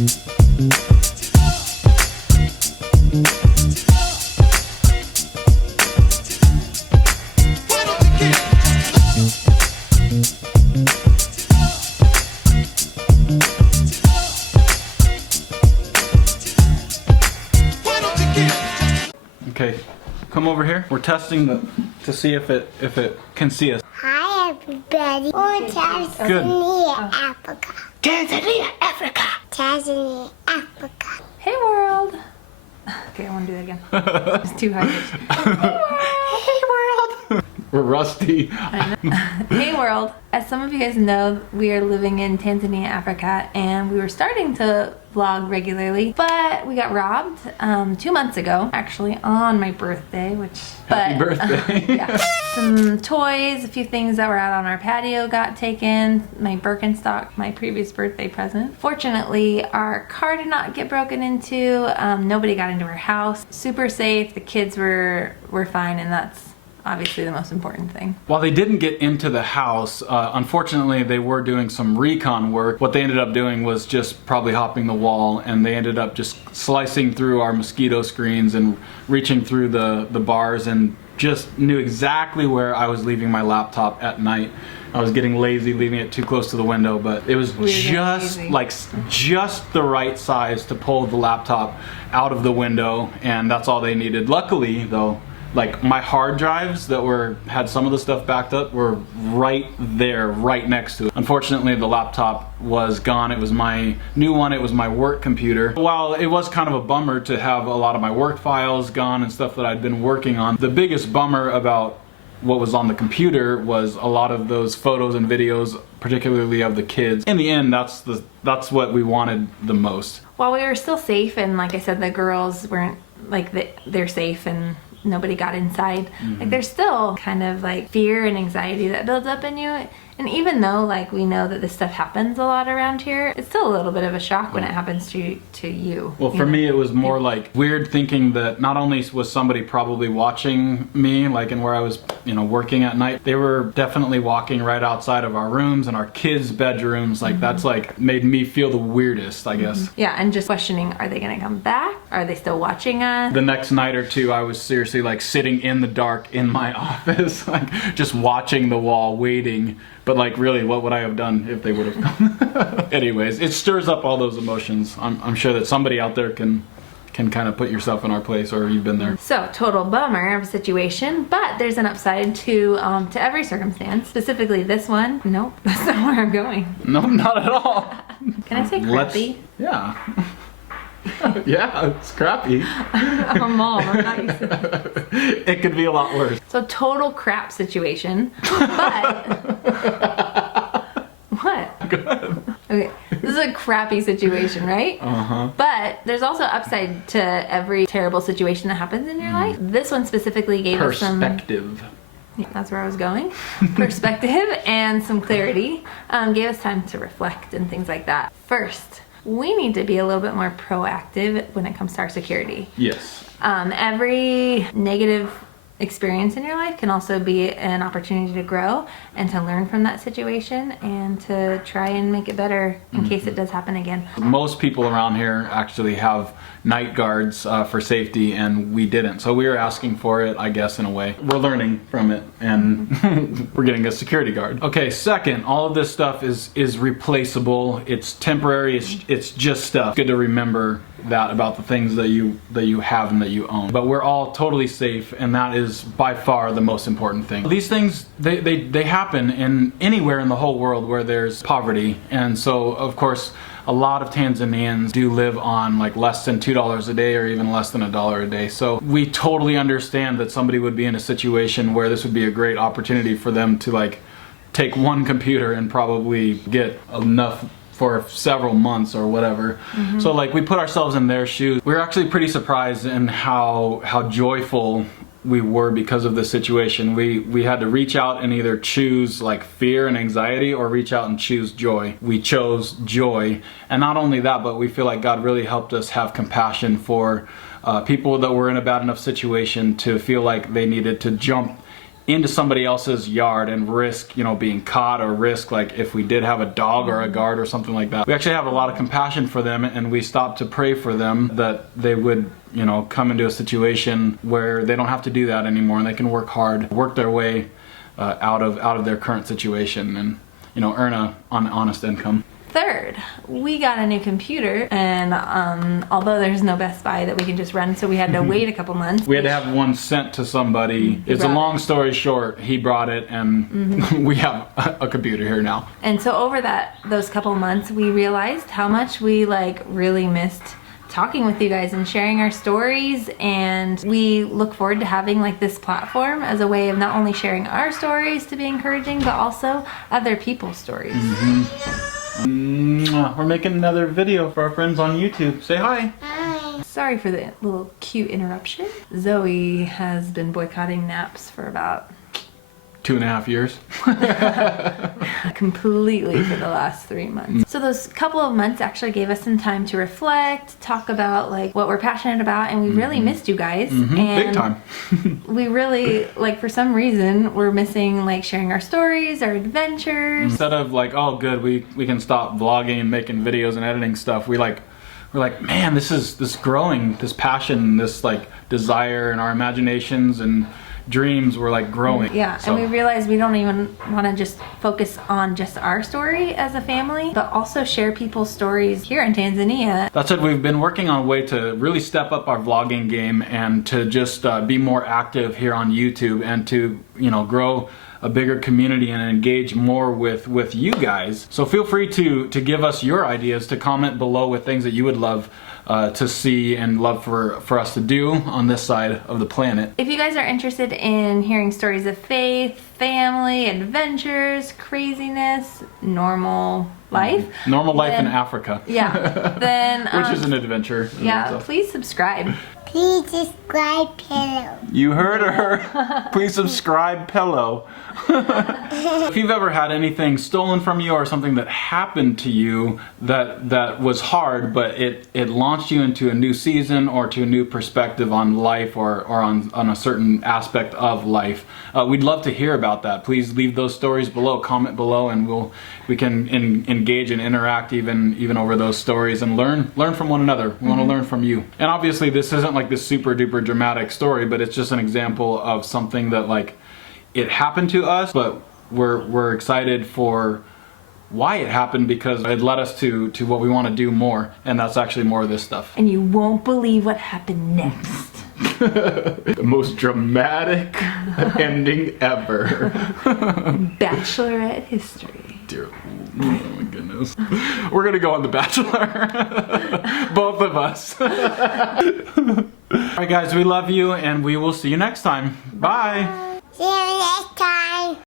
Okay, come over here. We're testing to see if it can see us. Hi everybody. Oh, Tanzania, Africa. Tanzania, Africa. Tanzania, Africa. Hey world. Okay, I want to do that again. It's too high. Hey world. We're rusty. Hey world. As some of you guys know, we are living in Tanzania, Africa, and we were starting to vlog regularly, but we got robbed 2 months ago, actually on my birthday, Happy birthday. Yeah. Some toys, a few things that were out on our patio got taken, my Birkenstock, my previous birthday present. Fortunately, our car did not get broken into, nobody got into our house. Super safe, the kids were fine, and that's obviously the most important thing. While they didn't get into the house, unfortunately they were doing some recon work. What they ended up doing was just probably hopping the wall, and they ended up just slicing through our mosquito screens and reaching through the bars, and just knew exactly where I was leaving my laptop at night. I was getting lazy leaving it too close to the window, but it was just the right size to pull the laptop out of the window, and that's all they needed. Luckily though, like my hard drives that had some of the stuff backed up were right there, right next to it. Unfortunately, the laptop was gone. It was my new one. It was my work computer. While it was kind of a bummer to have a lot of my work files gone and stuff that I'd been working on, the biggest bummer about what was on the computer was a lot of those photos and videos, particularly of the kids. In the end, that's what we wanted the most. While we were still safe, and like I said, the girls weren't they're safe and nobody got inside. Like there's still kind of like fear and anxiety that builds up in you, and even though like we know that this stuff happens a lot around here, it's still a little bit of a shock when it happens to you. Well, for me it was more like weird thinking that not only was somebody probably watching me, like in where I was, you know, working at night, they were definitely walking right outside of our rooms and our kids' bedrooms. Like that's like made me feel the weirdest, I guess. Yeah, and just questioning, are they gonna come back? Are they still watching us? The next night or two I was seriously like sitting in the dark in my office, like just watching the wall, waiting. But like really, what would I have done if they would have come? Anyways, it stirs up all those emotions. I'm sure that somebody out there can kind of put yourself in our place, or you've been there. So total bummer of a situation, but there's an upside to every circumstance. Specifically this one. Nope, that's not where I'm going. No, not at all. Can I say crappy? Yeah. Yeah, it's crappy. I'm a mom, I'm not used to that. It could be a lot worse. So total crap situation, but what? Good. Okay, this is a crappy situation, right? But there's also upside to every terrible situation that happens in your life. This one specifically gave us some perspective. Yeah, that's where I was going. Perspective and some clarity. Gave us time to reflect and things like that. First, we need to be a little bit more proactive when it comes to our security. Yes. Every negative experience in your life can also be an opportunity to grow and to learn from that situation and to try and make it better in case it does happen again. Most people around here actually have night guards for safety, and we didn't. So we were asking for it, I guess, in a way. We're learning from it, and we're getting a security guard. Okay, second, all of this stuff is replaceable. It's temporary. It's just stuff. Good to remember that about the things that you have and that you own. But we're all totally safe, and that is by far the most important thing. These things, they happen in anywhere in the whole world where there's poverty, and so of course a lot of Tanzanians do live on like less than $2 a day or even less than $1 a day. So we totally understand that somebody would be in a situation where this would be a great opportunity for them to like take one computer and probably get enough for several months or whatever. So like we put ourselves in their shoes. We were actually pretty surprised in how joyful we were because of the situation. We had to reach out and either choose like fear and anxiety or reach out and choose joy. We chose joy. And not only that, but we feel like God really helped us have compassion for people that were in a bad enough situation to feel like they needed to jump into somebody else's yard and risk, you know, being caught, or risk, like if we did have a dog or a guard or something like that. We actually have a lot of compassion for them, and we stop to pray for them that they would, you know, come into a situation where they don't have to do that anymore, and they can work hard, work their way out of their current situation, and, you know, earn an honest income. Third, we got a new computer, and although there's no Best Buy that we can just run, so we had to wait a couple months. We had to have one sent to somebody. It's a long story short. He brought it, and we have a computer here now. And so over those couple months, we realized how much we like really missed talking with you guys and sharing our stories, and we look forward to having like this platform as a way of not only sharing our stories to be encouraging, but also other people's stories. We're making another video for our friends on YouTube. Say hi. Hi. Sorry for the little cute interruption. Zoe has been boycotting naps for about 2.5 years. completely for the last 3 months. So those couple of months actually gave us some time to reflect, talk about like what we're passionate about, and we really missed you guys. And Big time. we really, like, for some reason, we're missing like sharing our stories, our adventures. Instead of like, oh good, we can stop vlogging and making videos and editing stuff, we're like, man, this is growing, this passion, this like desire, and our imaginations and dreams were like growing. Yeah, So, and we realized we don't even want to just focus on just our story as a family, but also share people's stories here in Tanzania. that's it. We've been working on a way to really step up our vlogging game, and to just be more active here on YouTube, and to, you know, grow a bigger community and engage more with you guys. So feel free to give us your ideas, to comment below with things that you would love to see and love for us to do on this side of the planet. If you guys are interested in hearing stories of faith, family, adventures, craziness, normal life. Normal life in then- Africa. Yeah, then Which is an adventure. yeah, So. please subscribe. Please subscribe, Pillow. You heard her. Please subscribe, Pillow. If you've ever had anything stolen from you, or something that happened to you that was hard, but it launched you into a new season, or to a new perspective on life, or on a certain aspect of life, we'd love to hear about that. Please leave those stories below, comment below, and we can engage and interact even over those stories, and learn from one another. We want to learn from you. And obviously this isn't like this super duper dramatic story, but it's just an example of something that, like, it happened to us, but we're excited for why it happened, because it led us to what we want to do more, and that's actually more of this stuff. And you won't believe what happened next. The most dramatic ending ever. Bachelorette history. Dear, oh my goodness. We're gonna go on The Bachelor. Both of us. Alright guys, we love you, and we will see you next time. Bye. See you next time.